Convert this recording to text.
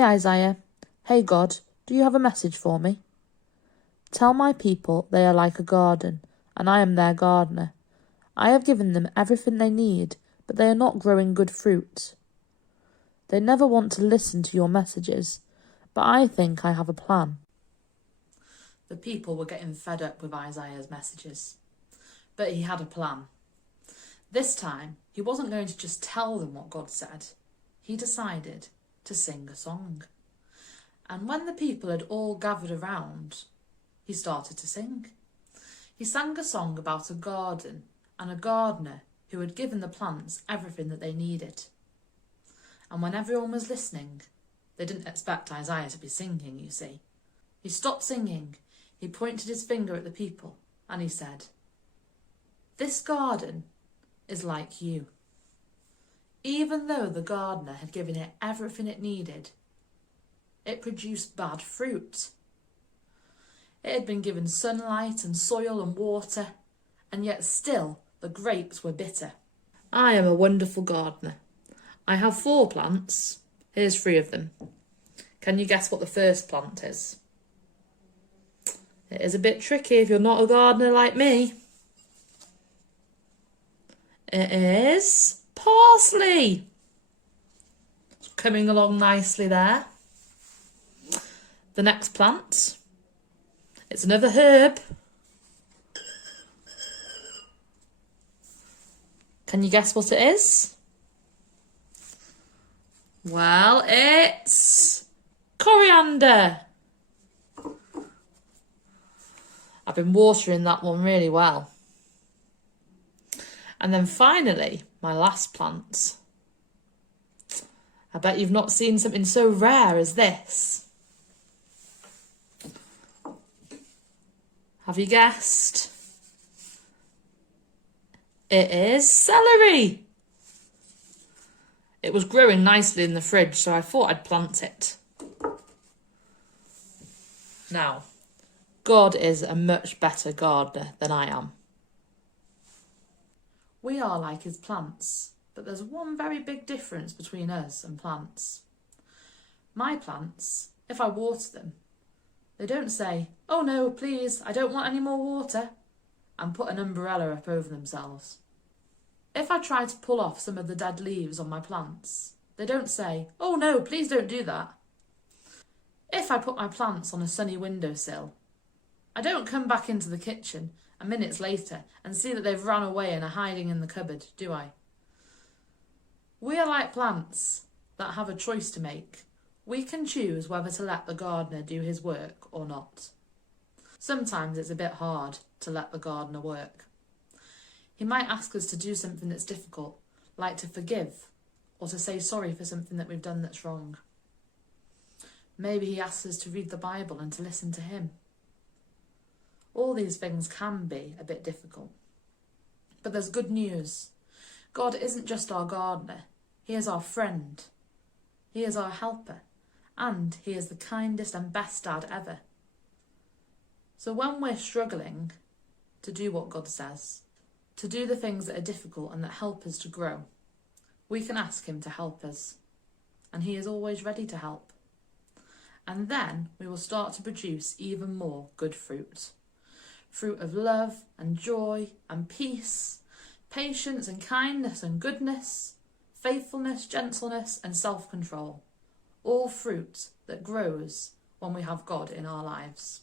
Hey Isaiah. Hey God, do you have a message for me? Tell my people they are like a garden, and I am their gardener. I have given them everything they need, but they are not growing good fruit. They never want to listen to your messages, but I think I have a plan. The people were getting fed up with Isaiah's messages, but he had a plan. This time, he wasn't going to just tell them what God said. He decided to sing a song. And when the people had all gathered around, he started to sing. He sang a song about a garden and a gardener who had given the plants everything that they needed. And when everyone was listening, they didn't expect Isaiah to be singing, you see. He stopped singing, he pointed his finger at the people, and he said, "This garden is like you." Even though the gardener had given it everything it needed, it produced bad fruit. It had been given sunlight and soil and water, and yet still the grapes were bitter. I am a wonderful gardener. I have 4 plants. Here's 3 of them. Can you guess what the first plant is? It is a bit tricky if you're not a gardener like me. It is parsley. It's coming along nicely there. The next plant, it's another herb. Can you guess what it is? Well, it's coriander. I've been watering that one really well. And then finally, my last plant. I bet you've not seen something so rare as this. Have you guessed? It is celery. It was growing nicely in the fridge, so I thought I'd plant it. Now, God is a much better gardener than I am. We are like his plants, but there's one very big difference between us and plants. My plants, if I water them, they don't say, "Oh no, please, I don't want any more water," and put an umbrella up over themselves. If I try to pull off some of the dead leaves on my plants, they don't say, "Oh no, please don't do that." If I put my plants on a sunny windowsill, I don't come back into the kitchen and minutes later and see that they've run away and are hiding in the cupboard, do I? We are like plants that have a choice to make. We can choose whether to let the gardener do his work or not. Sometimes it's a bit hard to let the gardener work. He might ask us to do something that's difficult, like to forgive or to say sorry for something that we've done that's wrong. Maybe he asks us to read the Bible and to listen to him. All these things can be a bit difficult. But there's good news. God isn't just our gardener. He is our friend. He is our helper. And he is the kindest and best dad ever. So when we're struggling to do what God says, to do the things that are difficult and that help us to grow, we can ask him to help us. And he is always ready to help. And then we will start to produce even more good fruit. Fruit of love and joy and peace, patience and kindness and goodness, faithfulness, gentleness and self-control. All fruit that grows when we have God in our lives.